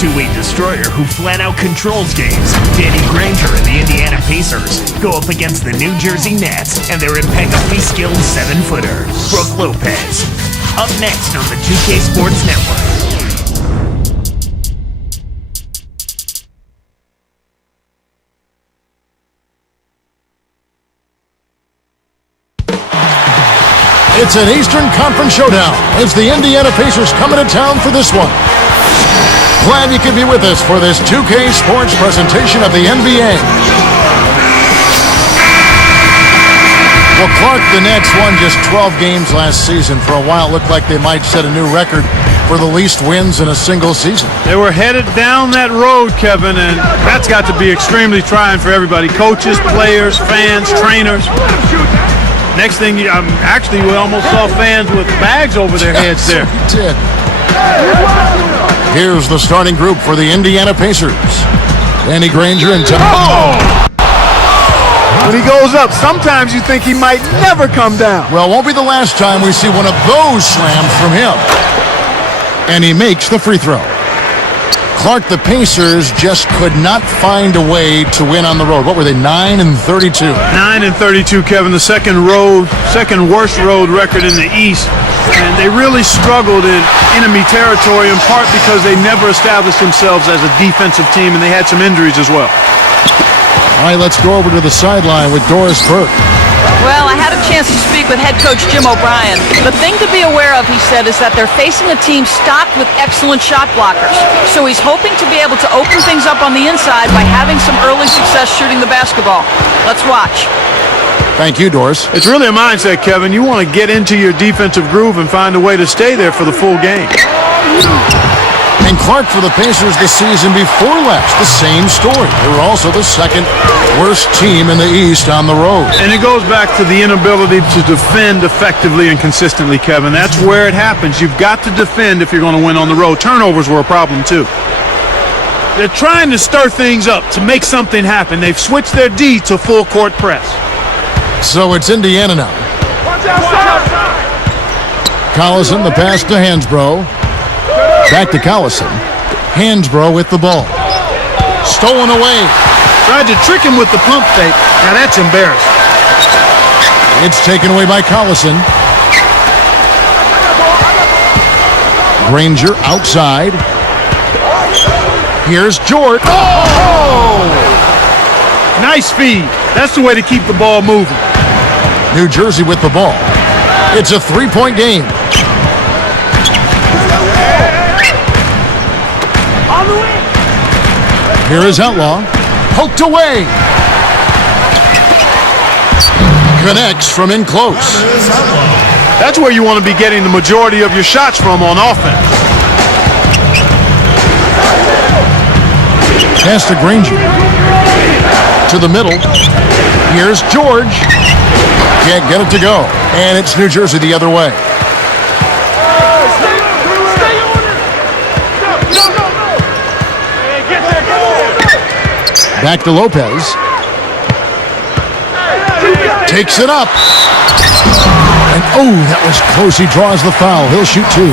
two-way destroyer who flat-out controls games, Danny Granger and the Indiana Pacers go up against the New Jersey Nets and their impeccably skilled 7-footer, Brook Lopez. Up next on the 2K Sports Network. It's an Eastern Conference showdown as the Indiana Pacers coming to town for this one. Glad you could be with us for this 2K Sports presentation of the NBA. Well, Clark, the Nets won just 12 games last season. For a while, it looked like they might set a new record for the least wins in a single season. They were headed down that road, Kevin, and that's got to be extremely trying for everybody. Coaches, players, fans, trainers. Next thing, we almost saw fans with bags over their heads there. We did. Here's the starting group for the Indiana Pacers. Danny Granger and When he goes up, sometimes you think he might never come down. Well, won't be the last time we see one of those slams from him. And he makes the free throw. Clark, the Pacers just could not find a way to win on the road. What were they, 9-32? 9-32, Kevin, the second worst road record in the East. And they really struggled in enemy territory, in part because they never established themselves as a defensive team, and they had some injuries as well. All right, let's go over to the sideline with Doris Burke. Well, I had a chance to speak with head coach Jim O'Brien. The thing to be aware of, he said, is that they're facing a team stocked with excellent shot blockers. So he's hoping to be able to open things up on the inside by having some early success shooting the basketball. Let's watch. Thank you, Doris. It's really a mindset, Kevin. You want to get into your defensive groove and find a way to stay there for the full game. And Clark, for the Pacers the season before last, the same story. They were also the second worst team in the East on the road. And it goes back to the inability to defend effectively and consistently, Kevin. That's where it happens. You've got to defend if you're going to win on the road. Turnovers were a problem, too. They're trying to stir things up to make something happen. They've switched their D to full court press. So it's Indiana now. Collison, the pass to Hansbrough. Back to Collison. Hansbrough with the ball. Stolen away. Tried to trick him with the pump fake. Now that's embarrassing. It's taken away by Collison. Granger outside. Here's Jordan. Oh! Nice feed. That's the way to keep the ball moving. New Jersey with the ball. It's a three-point game. Here is Outlaw. Poked away. Connects from in close. That's where you want to be getting the majority of your shots from on offense. Pass to Granger. To the middle. Here's George. Can't get it to go. And it's New Jersey the other way. Back to Lopez. Takes it up. And oh, that was close. He draws the foul. He'll shoot two.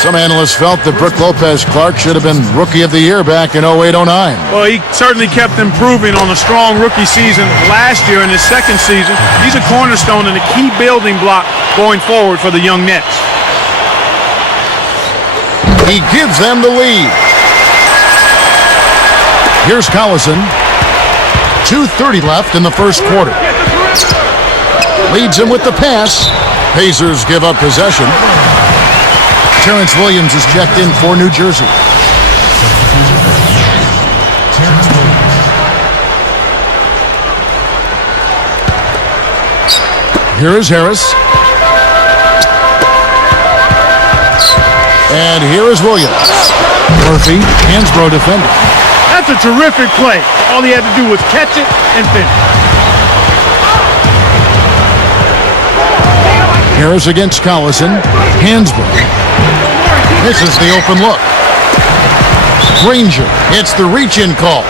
Some analysts felt that Brook Lopez Clark should have been Rookie of the Year back in 08-09. Well, he certainly kept improving on a strong rookie season last year in his second season. He's a cornerstone and a key building block going forward for the young Nets. He gives them the lead. Here's Collison. 2:30 left in the first quarter. Leads him with the pass. Pacers give up possession. Terrence Williams is checked in for New Jersey. Here is Harris. And here is Williams. Murphy, Hansbrough defending. That's a terrific play. All he had to do was catch it and finish. Harris against Collison. Hansbrough. This is the open look. Granger hits the reach-in call.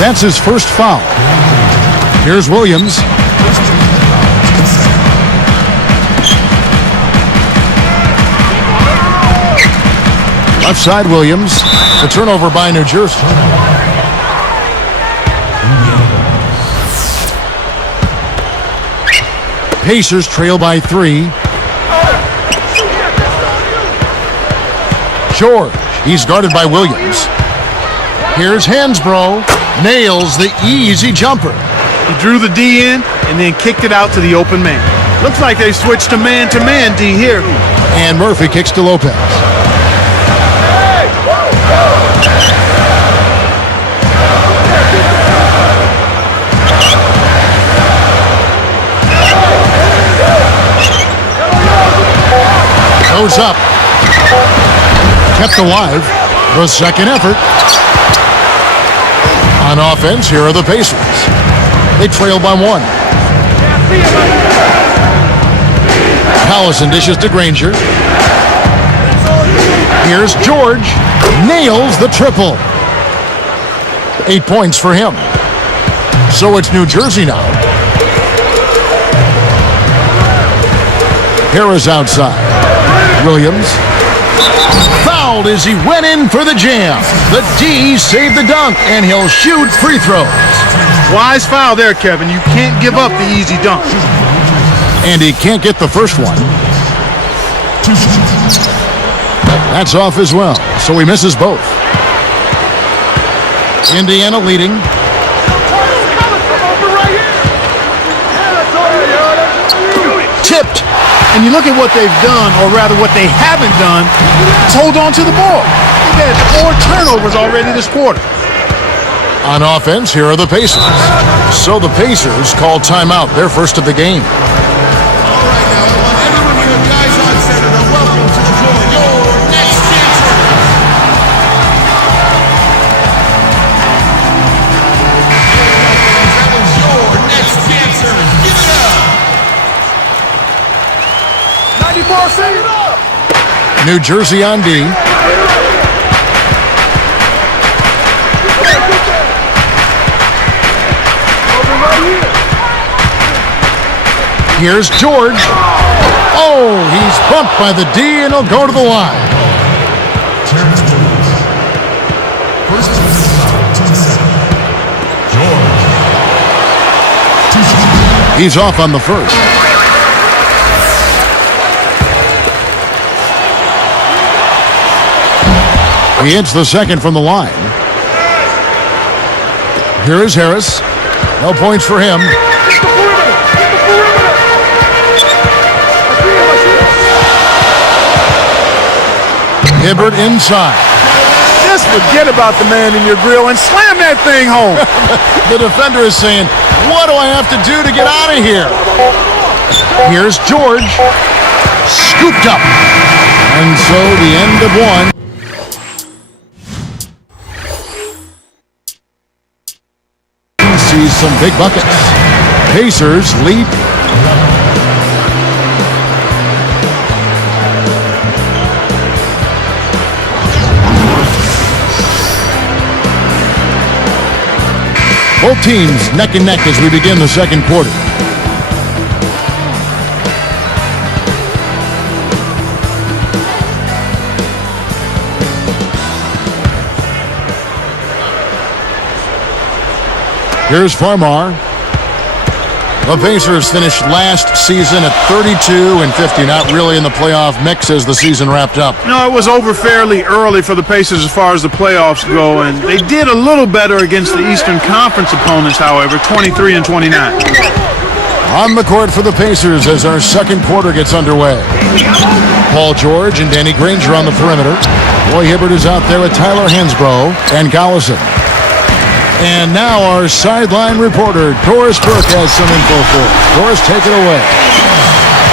That's his first foul. Here's Williams. Left side, Williams. The turnover by New Jersey. Pacers trail by 3. George, he's guarded by Williams. Here's Hansbrough, nails the easy jumper. He drew the D in and then kicked it out to the open man. Looks like they switched to man D here. And Murphy kicks to Lopez. Goes up. Kept alive. The second effort. On offense, here are the Pacers. They trail by 1. Collison dishes to Granger. Here's George. Nails the triple. 8 points for him. So it's New Jersey now. Harris outside. Williams. Fouled as he went in for the jam. The D saved the dunk, and he'll shoot free throws. Wise foul there, Kevin. You can't give up the easy dunk. And he can't get the first one. That's off as well, so he misses both. Indiana leading. Tipped. And you look at what they've done, or rather what they haven't done, is hold on to the ball. They've had 4 turnovers already this quarter. On offense, here are the Pacers. So the Pacers call timeout, their first of the game. All right, now, I want everyone here, guys on center, to welcome to the floor your next chancer. That was your next chancer. Give it up. New Jersey on D. Here's George. Oh, he's bumped by the D, and he'll go to the line. First George. He's off on the first. He hits the second from the line. Here is Harris. No points for him. Hibbert inside. Just forget about the man in your grill and slam that thing home. The defender is saying, what do I have to do to get out of here? Here's George. Scooped up. And so the end of one. Sees some big buckets. Pacers lead. Both teams neck and neck as we begin the second quarter. Here's Farmar. The Pacers finished last season at 32-50, not really in the playoff mix as the season wrapped up. No, it was over fairly early for the Pacers as far as the playoffs go, and they did a little better against the Eastern Conference opponents, however, 23-29. On the court for the Pacers as our second quarter gets underway. Paul George and Danny Granger on the perimeter. Roy Hibbert is out there with Tyler Hansbrough and Collison. And now our sideline reporter, Doris Burke, has some info for us. Doris, take it away.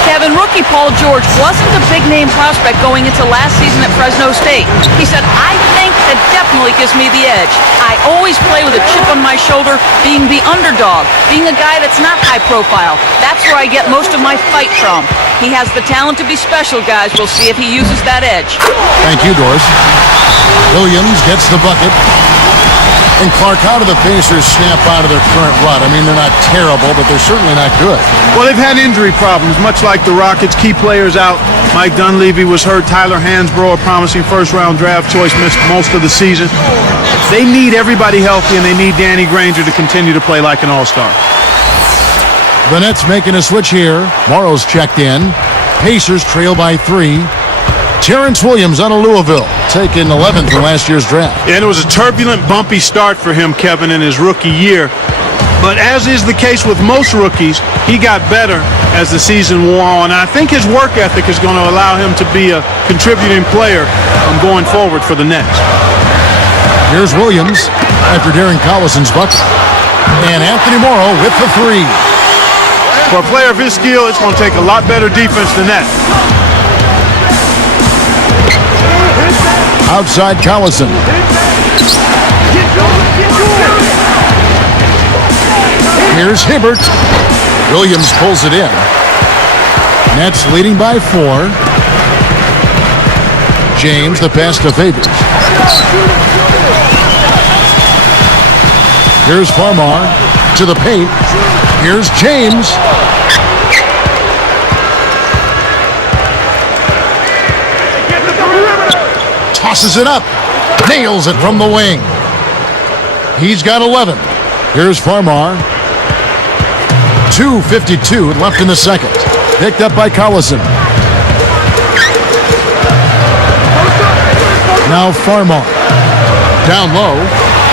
Kevin, rookie Paul George wasn't a big-name prospect going into last season at Fresno State. He said, I think that definitely gives me the edge. I always play with a chip on my shoulder, being the underdog, being a guy that's not high profile. That's where I get most of my fight from. He has the talent to be special, guys. We'll see if he uses that edge. Thank you, Doris. Williams gets the bucket. And Clark, how do the Pacers snap out of their current rut? I mean, they're not terrible, but they're certainly not good. Well, they've had injury problems, much like the Rockets. Key players out. Mike Dunleavy was hurt. Tyler Hansbrough, a promising first-round draft choice, missed most of the season. They need everybody healthy, and they need Danny Granger to continue to play like an all-star. The Nets making a switch here. Morrow's checked in. Pacers trail by 3. Terrence Williams out of Louisville, taken 11th in last year's draft. And it was a turbulent, bumpy start for him, Kevin, in his rookie year. But as is the case with most rookies, he got better as the season wore on. And I think his work ethic is going to allow him to be a contributing player going forward for the Nets. Here's Williams after Darren Collison's bucket. And Anthony Morrow with the 3. For a player of his skill, it's going to take a lot better defense than that. Outside Collison. Here's Hibbert. Williams pulls it in. Nets leading by 4. James, the pass to Favors. Here's Farmar to the paint. Here's James. Tosses it up. Nails it from the wing. He's got 11. Here's Farmar. 2:52 left in the second. Picked up by Collison. Now Farmar. Down low.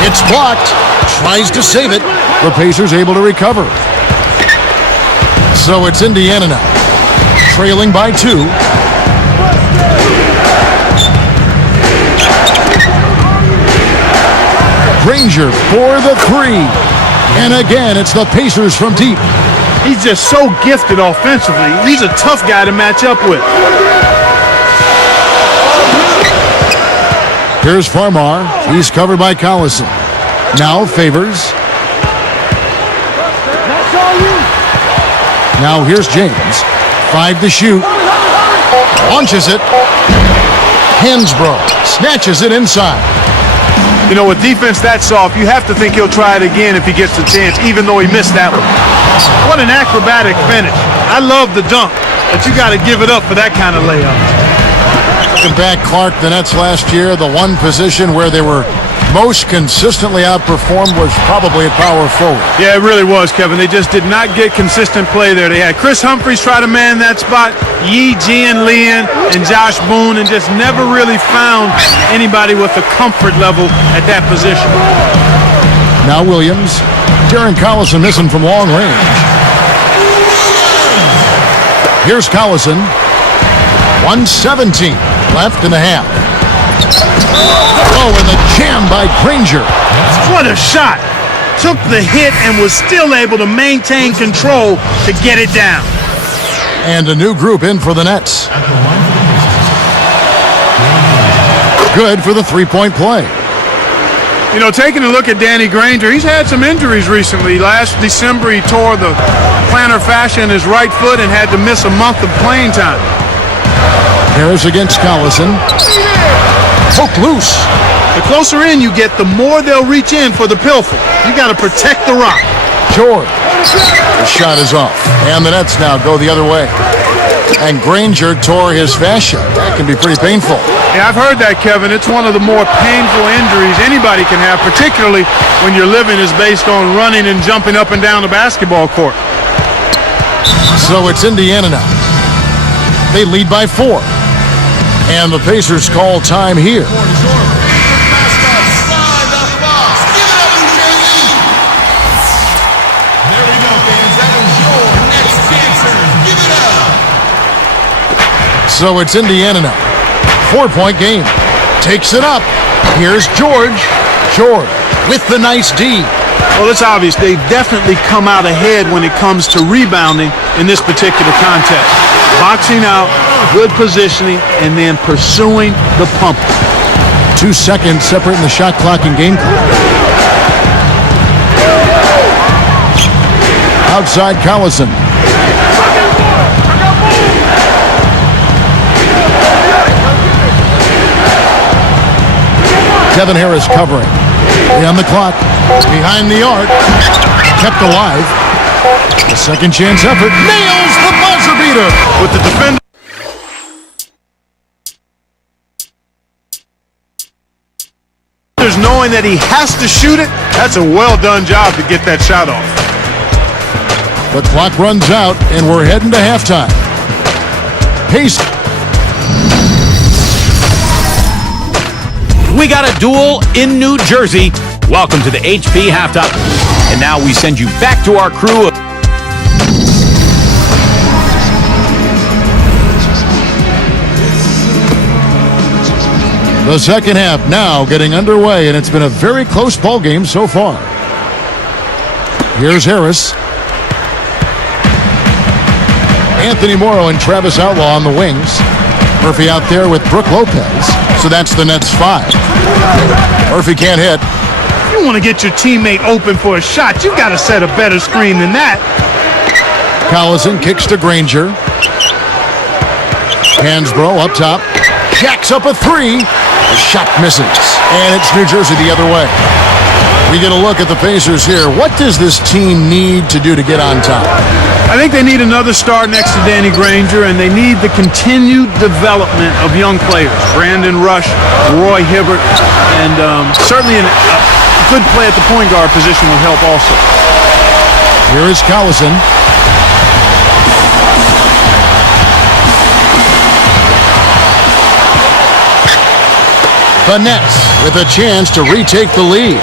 It's blocked. Tries to save it. The Pacers able to recover. So it's Indiana now. Trailing by 2. Granger for the 3. And again, it's the Pacers from deep. He's just so gifted offensively. He's a tough guy to match up with. Here's Farmar. He's covered by Collison. Now Favors. Now here's James. 5 to shoot. Launches it. Hansbrough snatches it inside. You know, with defense that soft, you have to think he'll try it again if he gets the chance, even though he missed that one. What an acrobatic finish. I love the dunk, but you got to give it up for that kind of layup. Looking back, Clark, the Nets last year, the one position where they were most consistently outperformed was probably at power forward. Yeah, it really was, Kevin. They just did not get consistent play there. They had Chris Humphries try to man that spot, Yi Jianlian and Josh Boone, and just never really found anybody with a comfort level at that position. Now Williams. Darren Collison missing from long range. Here's Collison. 1:17 left in the half. Oh, and the jam by Granger. What a shot. Took the hit and was still able to maintain control to get it down. And a new group in for the Nets. Good for the three-point play. You know, taking a look at Danny Granger, he's had some injuries recently. Last December, he tore the plantar fascia in his right foot and had to miss a month of playing time. Harris against Collison. Hook loose. The closer in you get, the more they'll reach in for the pilfer. You got to protect the rock. George. The shot is off. And the Nets now go the other way. And Granger tore his fascia. That can be pretty painful. Yeah, I've heard that, Kevin. It's one of the more painful injuries anybody can have, particularly when your living is based on running and jumping up and down the basketball court. So it's Indiana now. They lead by 4. And the Pacers call time here. So it's Indiana now. 4-point game. Takes it up. Here's George. George with the nice D. Well, it's obvious they've definitely come out ahead when it comes to rebounding in this particular contest. Boxing out, good positioning, and then pursuing the pump. 2 seconds separating the shot clock and game clock. Outside Collison. Kevin Harris covering. On the clock, behind the arc, kept alive. A second chance effort, nails the buzzer beater. With the defender. Knowing that he has to shoot it, that's a well-done job to get that shot off. The clock runs out, and we're heading to halftime. Pace. We got a duel in New Jersey. Welcome to the HP Halftime. And now we send you back to our crew. The second half now getting underway, and it's been a very close ball game so far. Here's Harris. Anthony Morrow and Travis Outlaw on the wings. Murphy out there with Brook Lopez. So that's the Nets 5. Murphy can't hit. If you want to get your teammate open for a shot, you got to set a better screen than that. Collison kicks to Granger. Hansbrough up top. Jacks up a three. The shot misses. And it's New Jersey the other way. We get a look at the Pacers here. What does this team need to do to get on top? I think they need another star next to Danny Granger, and they need the continued development of young players. Brandon Rush, Roy Hibbert, and certainly a good play at the point guard position will help also. Here is Collison. The Nets with a chance to retake the lead.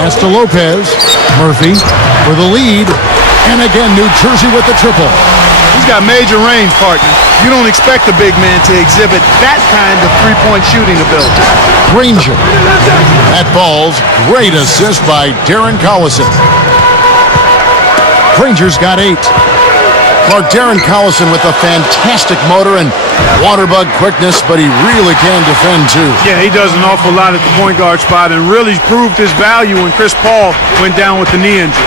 Pass to Lopez. Murphy for the lead. And again, New Jersey with the triple. He's got major range, partner. You don't expect a big man to exhibit that kind of three-point shooting ability. Granger. That ball's great assist by Darren Collison. Granger's got 8. Darren Collison with a fantastic motor and waterbug quickness, but he really can defend too. Yeah, he does an awful lot at the point guard spot and really proved his value when Chris Paul went down with the knee injury.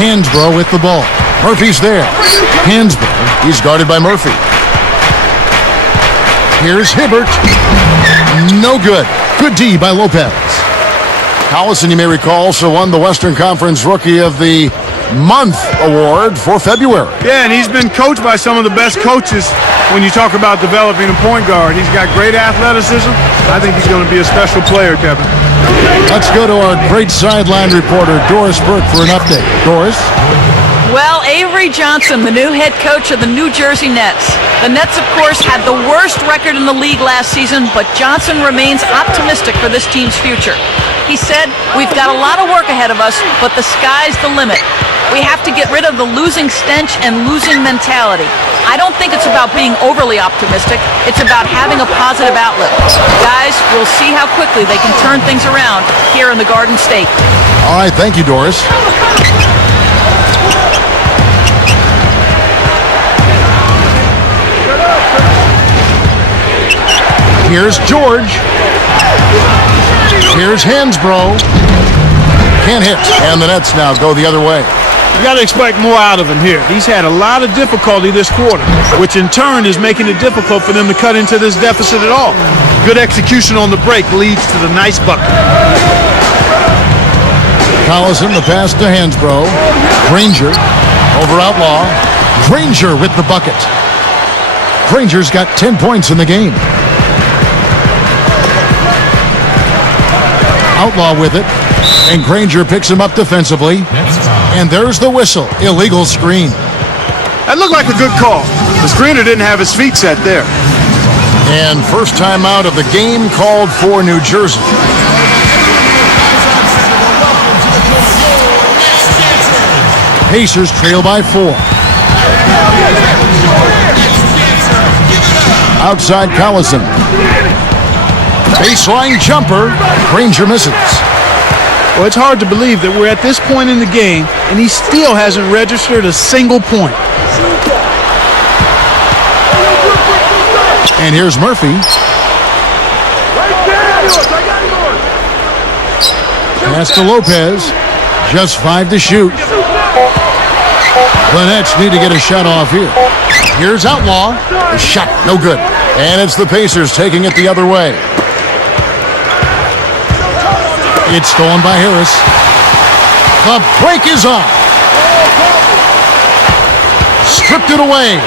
Hansbrough with the ball. Murphy's there. Hansbrough, he's guarded by Murphy. Here's Hibbert. No good. Good D by Lopez. Collison, you may recall, also won the Western Conference Rookie of the Month award for February. Yeah, and he's been coached by some of the best coaches when you talk about developing a point guard. He's got great athleticism. I think he's going to be a special player, Kevin. Let's go to our great sideline reporter, Doris Burke, for an update. Doris? Well, Avery Johnson, the new head coach of the New Jersey Nets. The Nets, of course, had the worst record in the league last season, but Johnson remains optimistic for this team's future. He said, "We've got a lot of work ahead of us, but the sky's the limit. We have to get rid of the losing stench and losing mentality. I don't think it's about being overly optimistic. It's about having a positive outlook. Guys, we'll see how quickly they can turn things around here in the Garden State." All right, thank you, Doris. Here's George. Here's Hansbrough. Can't hit. And the Nets now go the other way. You got to expect more out of him here. He's had a lot of difficulty this quarter, which in turn is making it difficult for them to cut into this deficit at all. Good execution on the break leads to the nice bucket. Collison, the pass to Hansbrough. Granger over Outlaw. Granger with the bucket. Granger's got 10 points in the game. Outlaw with it, and Granger picks him up defensively. And there's the whistle. Illegal screen. That looked like a good call. The screener didn't have his feet set there. And first time out of the game called for New Jersey. Pacers trail by 4. Outside Collison. Baseline jumper. Granger misses. Well, it's hard to believe that we're at this point in the game and he still hasn't registered a single point. And here's Murphy. Pass to Lopez. Just 5 to shoot. The Nets need to get a shot off here. Here's Outlaw. The shot, no good. And it's the Pacers taking it the other way. It's stolen by Harris. The break is on. Stripped it away.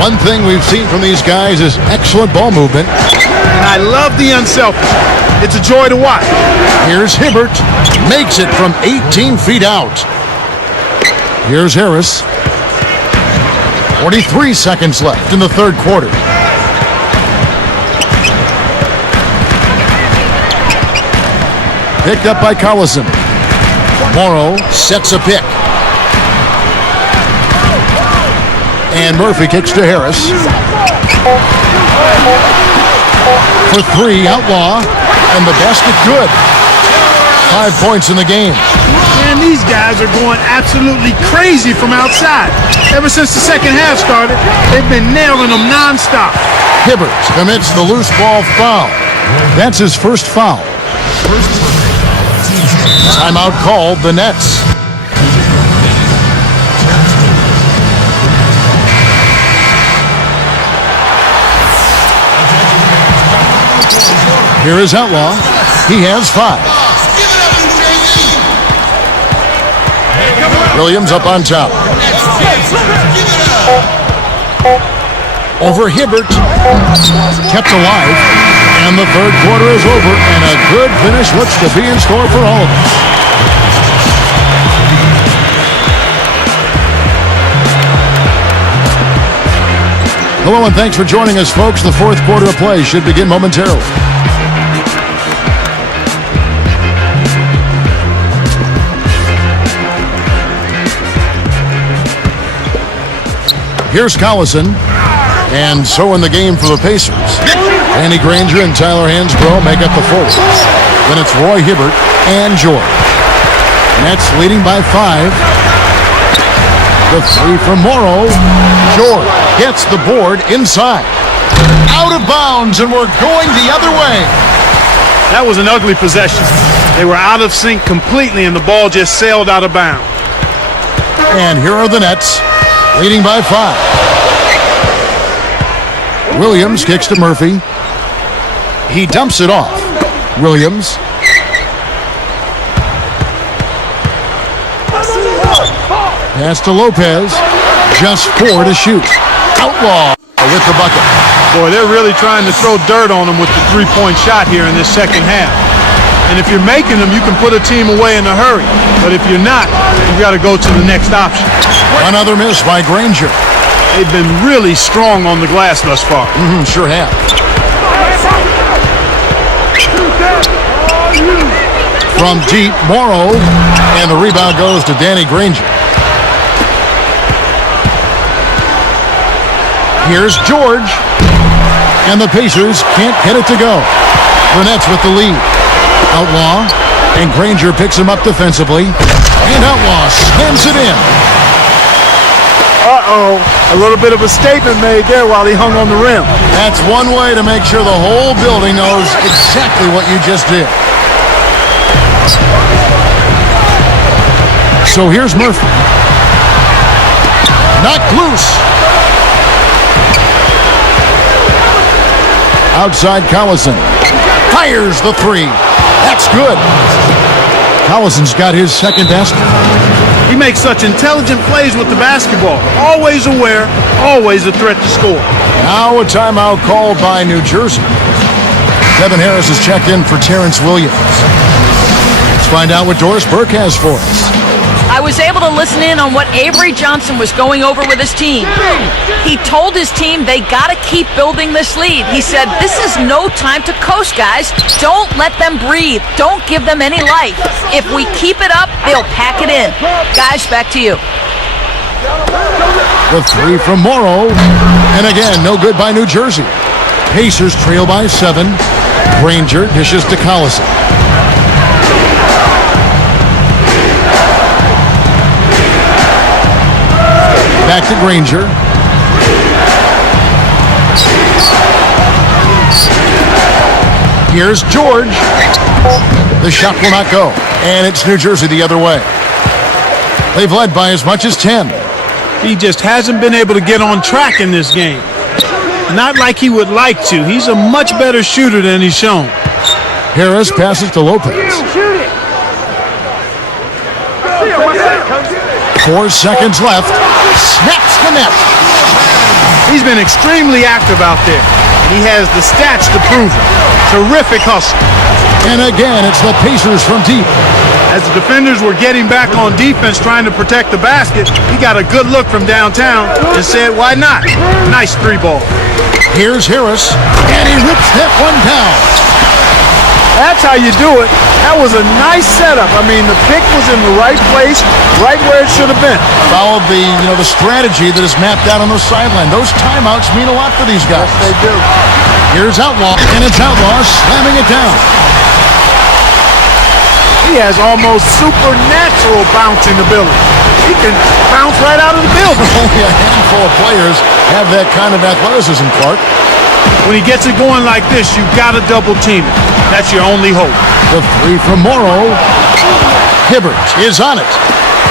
One thing we've seen from these guys is excellent ball movement. And I love the unselfish. It's a joy to watch. Here's Hibbert. Makes it from 18 feet out. Here's Harris. 43 seconds left in the third quarter. Picked up by Collison. Morrow sets a pick. And Murphy kicks to Harris. For three, Outlaw. And the basket good. 5 points in the game. Man, these guys are going absolutely crazy from outside. Ever since the second half started, they've been nailing them nonstop. Hibbert commits the loose ball foul. That's his first foul. Timeout called, the Nets. Here is Outlaw. He has 5. Williams up on top. Over Hibbert. Kept alive. And the third quarter is over. And a good finish looks to be in store for all of us. Hello and thanks for joining us, folks. The fourth quarter of play should begin momentarily. Here's Collison, and so in the game for the Pacers. Danny Granger and Tyler Hansbrough make up the forwards. Then it's Roy Hibbert and Jordan. Nets leading by 5. The three from Morrow. Jordan gets the board inside. Out of bounds, and we're going the other way. That was an ugly possession. They were out of sync completely, and the ball just sailed out of bounds. And here are the Nets, leading by 5. Williams kicks to Murphy. He dumps it off. Williams. Pass to Lopez. Just 4 to shoot. Outlaw with the bucket. Boy, they're really trying to throw dirt on them with the three-point shot here in this second half. And if you're making them, you can put a team away in a hurry. But if you're not, you've got to go to the next option. Another miss by Granger. They've been really strong on the glass thus far. Sure have. From deep, Morrow. And the rebound goes to Danny Granger. Here's George. And the Pacers can't get it to go. The Nets with the lead. Outlaw. And Granger picks him up defensively. And Outlaw slams it in. Uh-oh. A little bit of a statement made there while he hung on the rim. That's one way to make sure the whole building knows exactly what you just did. So here's Murphy. Knocked loose. Outside Collison. Fires the three. That's good. Collison's got his second basket. He makes such intelligent plays with the basketball. Always aware, always a threat to score. Now a timeout called by New Jersey. Kevin Harris has checked in for Terrence Williams. Let's find out what Doris Burke has for us. I was able to listen in on what Avery Johnson was going over with his team. He told his team they got to keep building this lead. He said, this is no time to coast, guys. Don't let them breathe. Don't give them any life. If we keep it up, they'll pack it in. Guys, back to you. The three from Morrow. And again, no good by New Jersey. Pacers trail by 7. Granger dishes to Collison. Back to Granger. Here's George. The shot will not go. And it's New Jersey the other way. They've led by as much as 10. He just hasn't been able to get on track in this game. Not like he would like to. He's a much better shooter than he's shown. Harris passes to Lopez. 4 seconds left. Snaps the net. He's been extremely active out there. He has the stats to prove it. Terrific hustle. And again, it's the Pacers from deep. As the defenders were getting back on defense trying to protect the basket, he got a good look from downtown and said, why not? Nice 3-ball. Here's Harris, and he rips that one down. That's how you do it. That was a nice setup. I mean, the pick was in the right place, right where it should have been. Followed the strategy that is mapped out on the sideline. Those timeouts mean a lot for these guys. Yes, they do. Here's Outlaw, and it's Outlaw slamming it down. He has almost supernatural bouncing ability. He can bounce right out of the building. Only a handful of players have that kind of athleticism, Clark. When he gets it going like this, you've got to double team it. That's your only hope. The 3 from Morrow. Hibbert is on it.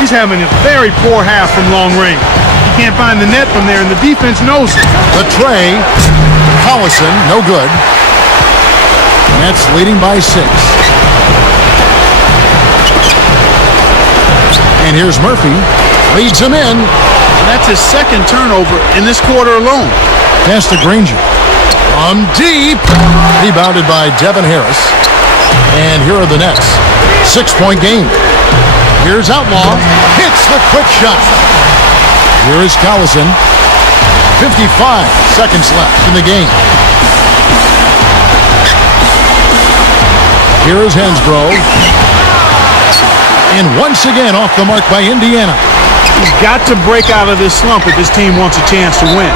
He's having a very poor half from long range. He can't find the net from there, and the defense knows it. The tray. Collison, no good. Nets leading by 6. And here's Murphy. Leads him in. And that's his second turnover in this quarter alone. Pass to Granger. From deep. Rebounded by Devin Harris. And here are the Nets. 6-point game. Here's Outlaw. Hits the quick shot. Here is Collison. 55 seconds left in the game. Here is Hansbrough. And once again off the mark by Indiana. He's got to break out of this slump if his team wants a chance to win.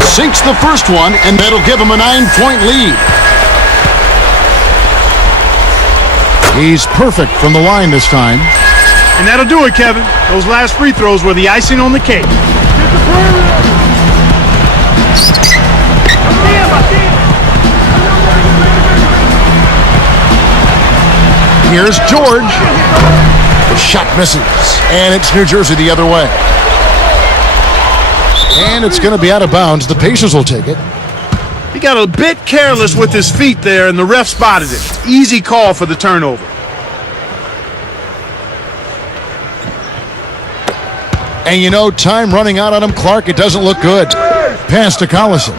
Sinks the first one, and that'll give him a 9-point lead. He's perfect from the line this time. And that'll do it, Kevin. Those last free throws were the icing on the cake. Here's George. The shot misses, and it's New Jersey the other way. And it's going to be out of bounds. The Pacers will take it. He got a bit careless with his feet there, and the ref spotted it. Easy call for the turnover. And time running out on him, Clark. It doesn't look good. Pass to Collison.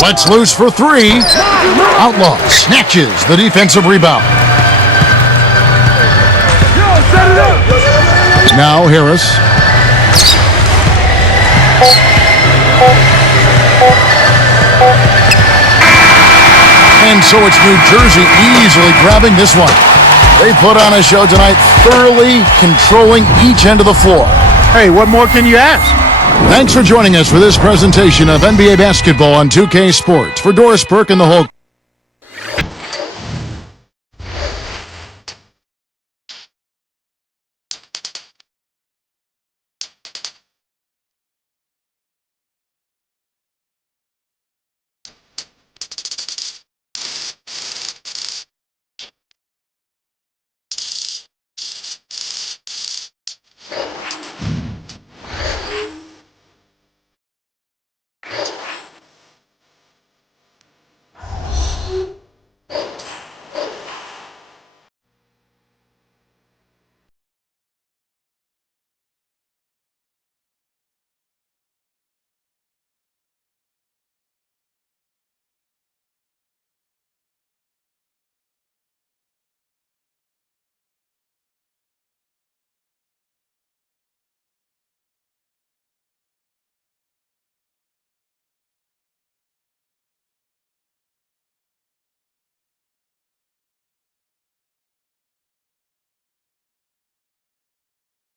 Let's loose for 3. Outlaw snatches the defensive rebound. Now Harris. And so it's New Jersey easily grabbing this one. They put on a show tonight, thoroughly controlling each end of the floor. Hey, what more can you ask? Thanks for joining us for this presentation of NBA basketball on 2K Sports. For Doris Burke and the whole